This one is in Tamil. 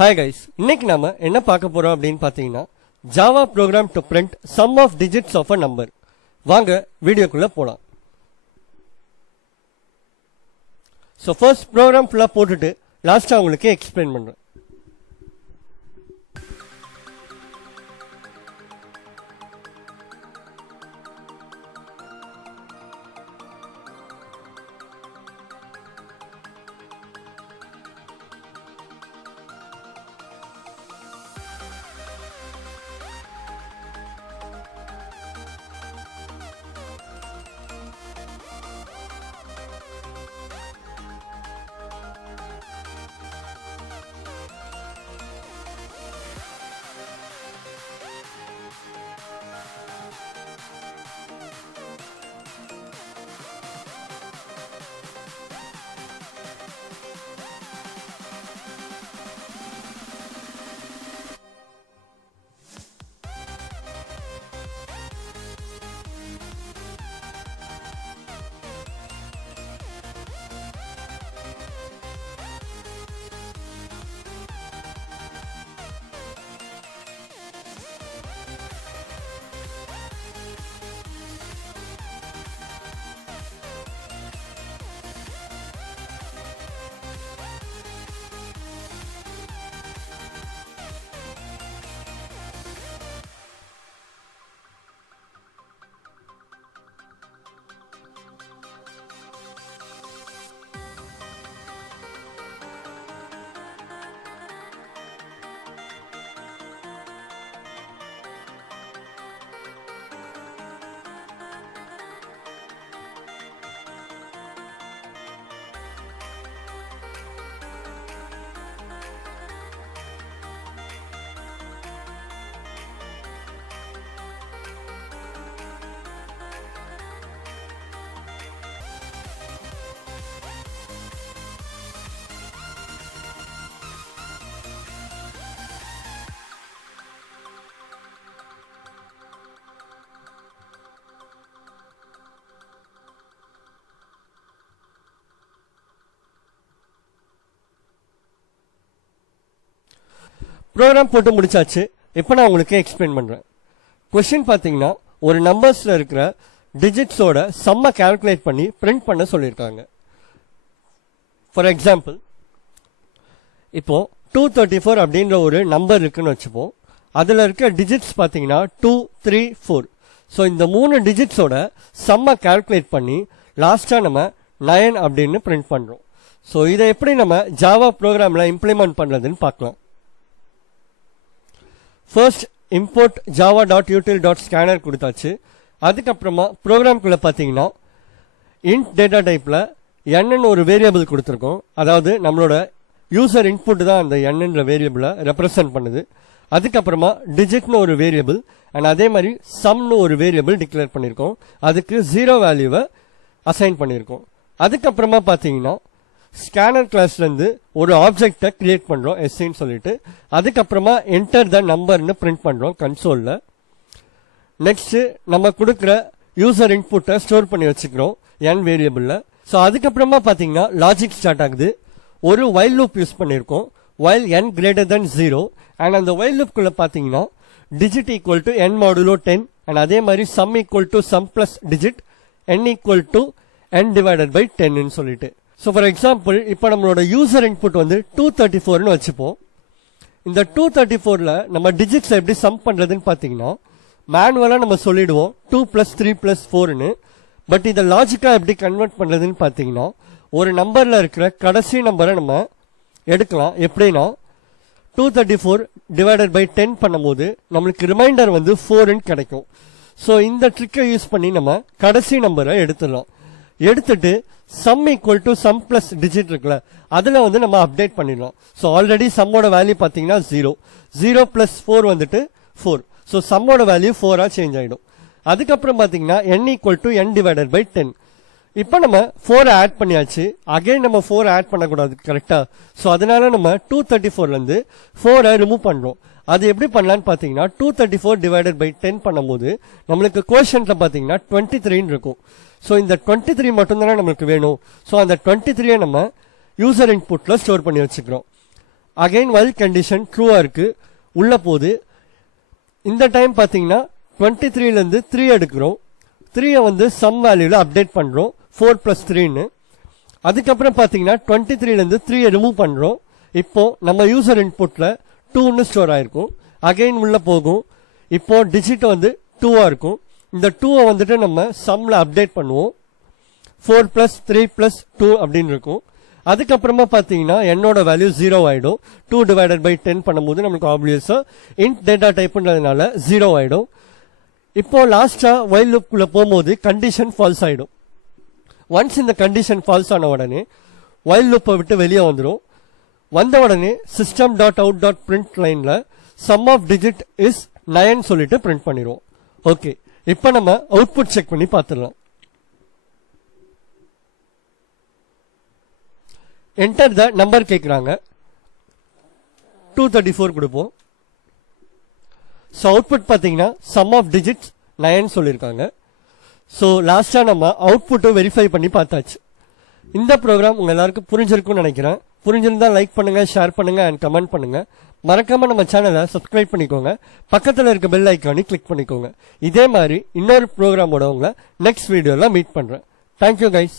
Hi guys, இன்னைக்கு நாம என்ன பார்க்க போறோம் அப்படின்னு பாத்தீங்கன்னா Java program to print sum of digits of a number. வாங்க வீடியோக்குள்ள போலாம். So first program ஃபுல்லா போட்டுட்டு லாஸ்டா உங்களுக்கு எக்ஸ்பிளைன் பண்றேன். ப்ரோக்ராம் போட்டு முடிச்சாச்சு. இப்போ நான் உங்களுக்கு எக்ஸ்பிளைன் பண்றேன். क्वेश्चन பாத்தீங்கன்னா ஒரு நம்பர்ஸ்ல இருக்கிற டிஜிட்ஸோட சம்ம கால்குலேட் பண்ணி பிரிண்ட் பண்ண சொல்லியிருக்காங்க. ஃபார் எக்ஸாம்பிள், இப்போ 234 அப்படின்ற ஒரு நம்பர் இருக்குன்னு வச்சுப்போம். அதுல இருக்க டிஜிட்ஸ் பாத்தீங்கன்னா 2, 3, 4. ஸோ இந்த 3 டிஜிட்ஸோட சம்ம கால்குலேட் பண்ணி லாஸ்டா நம்ம 9 அப்படின்னு பிரிண்ட் பண்றோம். ஸோ இதை எப்படி நம்ம ஜாவா ப்ரோக்ராம்ல இம்ப்ளிமெண்ட் பண்றதுன்னு பார்க்கலாம். ஃபர்ஸ்ட் இம்போர்ட் java.util.scanner கொடுத்தாச்சு. அதுக்கப்புறமா ப்ரோக்ராம்குள்ள பார்த்தீங்கன்னா இன்ட் டேட்டா டைப்ல n ஒரு வேரியபிள் கொடுத்துருக்கோம். அதாவது நம்மளோட யூசர் இன்புட் தான் அந்த n வேரியபிளை ரெப்ரசென்ட் பண்ணுது. அதுக்கப்புறமா டிஜிட்னு ஒரு வேரியபிள் அண்ட் அதே மாதிரி சம்னு ஒரு வேரியபிள் டிக்ளேர் பண்ணியிருக்கோம். அதுக்கு 0 வேல்யூவை அசைன் பண்ணியிருக்கோம். அதுக்கப்புறமா பார்த்தீங்கன்னா ஸ்கேனர் கிளாஸ்ல இருந்து ஒரு ஆப்ஜெக்டை கிரியேட் பண்றோம் எஸ்ன்னு சொல்லிட்டு. அதுக்கப்புறமா என்டர் த நம்பர்னு பிரிண்ட் பண்றோம் கன்சோல்ல. நெக்ஸ்ட் நம்ம கொடுக்குற யூசர் இன்புட்டை ஸ்டோர் பண்ணி வச்சுக்கிறோம் n வேரியபிள்ல. ஸோ அதுக்கப்புறமா பாத்தீங்கன்னா லாஜிக் ஸ்டார்ட் ஆகுது. ஒரு வைல் லூப் யூஸ் பண்ணியிருக்கோம், while n greater than 0. And அந்த வைல் லூப்குள்ள பாத்தீங்கன்னா digit equal to n modulo 10 and அதே மாதிரி sum equal to sum plus digit n equal to n divided by 10 சொல்லிட்டு. ஸோ ஃபார் எக்ஸாம்பிள், இப்போ நம்மளோட யூசர் இன்புட் வந்து 234னு வச்சுப்போம். இந்த 234ல நம்ம டிஜிட்ஸ் எப்படி சம் பண்றதுன்னு பாத்தீங்கன்னா மேனுவலா நம்ம சொல்லிடுவோம் 2 + 3 + 4ன்னு. பட் இதை லாஜிக்கா எப்படி கன்வெர்ட் பண்றதுன்னு பாத்தீங்கன்னா ஒரு நம்பர்ல இருக்கிற கடைசி நம்பரை நம்ம எடுக்கலாம். எப்படின்னா 234 டிவைடட் பை 10 பண்ணும்போது நம்மளுக்கு ரிமைண்டர் வந்து 4ன்னு கிடைக்கும். ஸோ இந்த ட்ரிக்கை யூஸ் பண்ணி நம்ம கடைசி நம்பரை எடுத்துடலாம். எடுத்துட்டு sum equal to sum plus digit இருக்குல்ல, அதுல வந்து நம்ம அப்டேட் பண்ணிடலாம். ஸோ ஆல்ரெடி சம்மோட வேல்யூ பாத்தீங்கன்னா 0 + 4 வந்துட்டு 4. ஸோ சம்மோட வேல்யூ 4ஆ சேஞ்ச் ஆயிடும். அதுக்கப்புறம் பாத்தீங்கன்னா n equal to n divided by 10. இப்போ நம்ம 4 ஆட் பண்ணியாச்சு. அகைன் நம்ம 4 ஆட் பண்ணக்கூடாது, கரெக்டா? ஸோ அதனால நம்ம 234ல இருந்து 4 ரிமூவ் பண்றோம். அது எப்படி பண்ணலான்னு பாத்தீங்கன்னா 234 டிவைடட் பை 10 பண்ணும்போது நம்மளுக்கு கோஷன்ட்ல பாத்தீங்கன்னா 23 இருக்கும். சோ இந்த 23 மட்டும் தானே நமக்கு வேணும். சோ அந்த 23 நம்ம யூசர் இன்புட்ல ஸ்டோர் பண்ணி வச்சுக்கிறோம். அகைன் while கண்டிஷன் ட்ரூவா இருக்கு, உள்ள போகுது. இந்த டைம் பாத்தீங்கன்னா 23ல இருந்து 3 எடுக்கிறோம். 3 வந்து சம் வேல்யூல அப்டேட் பண்றோம் 4 + 3ன்னு. அதுக்கப்புறம் பாத்தீங்கன்னா 23ல இருந்து 3 ரிமூவ் பண்றோம். இப்போ நம்ம யூசர் இன்புட்ல 2ன்னு ஸ்டோர் ஆயிருக்கும். அகைன் உள்ள போகும். இப்போ டிஜிட் வந்து 2வா இருக்கும். இந்த 2 வந்துட்டு நம்ம சம்ல அப்டேட் பண்ணுவோம். 4 + 3 + 2 அப்படின்னு இருக்கும். அதுக்கப்புறமா பாத்தீங்கன்னா என்னோட வேல்யூ 0 ஆயிடும். 2/10 பண்ணும்போது நமக்கு ஆப்வியஸா இன்ட் டேட்டா டைப்ன்றதுனால 0 ஆயிடும். இப்போ லாஸ்டா while loop குள்ள போகும்போது கண்டிஷன் ஃபால்ஸ் ஆயிடும். ஒன்ஸ் இந்த கண்டிஷன் ஃபால்ஸ் ஆன உடனே while loop விட்டு வெளியே வந்துடும். வந்த உடனே system.out.println லைன்ல sum of digit is 9 சொல்லிட்டு பிரிண்ட் பண்ணிடுவோம். ஓகே, இப்போ நம்ம அவுட்புட் செக் பண்ணி பார்த்துடலாம். என்டர் த நம்பர் கேட்குறாங்க. 234 கொடுப்போம். ஸோ அவுட்புட் பார்த்தீங்கன்னா சம் ஆஃப் டிஜிட்ஸ் 9 சொல்லியிருக்காங்க. ஸோ லாஸ்டா நம்ம அவுட்புட்டை வெரிஃபை பண்ணி பார்த்தாச்சு. இந்த ப்ரோக்ராம் உங்க எல்லாருக்கும் புரிஞ்சிருக்கும்னு நினைக்கிறேன். புரிஞ்சிருந்தா லைக் பண்ணுங்க, ஷேர் பண்ணுங்க அண்ட் கமெண்ட் பண்ணுங்க. மறக்காம நம்ம சேனலை சப்ஸ்கிரைப் பண்ணிக்கோங்க. பக்கத்தில் இருக்க பெல் ஐக்கானி கிளிக் பண்ணிக்கோங்க. இதே மாதிரி இன்னொரு ப்ரோக்ராமோட உங்களை நெக்ஸ்ட் வீடியோல மீட் பண்றேன். Thank you guys.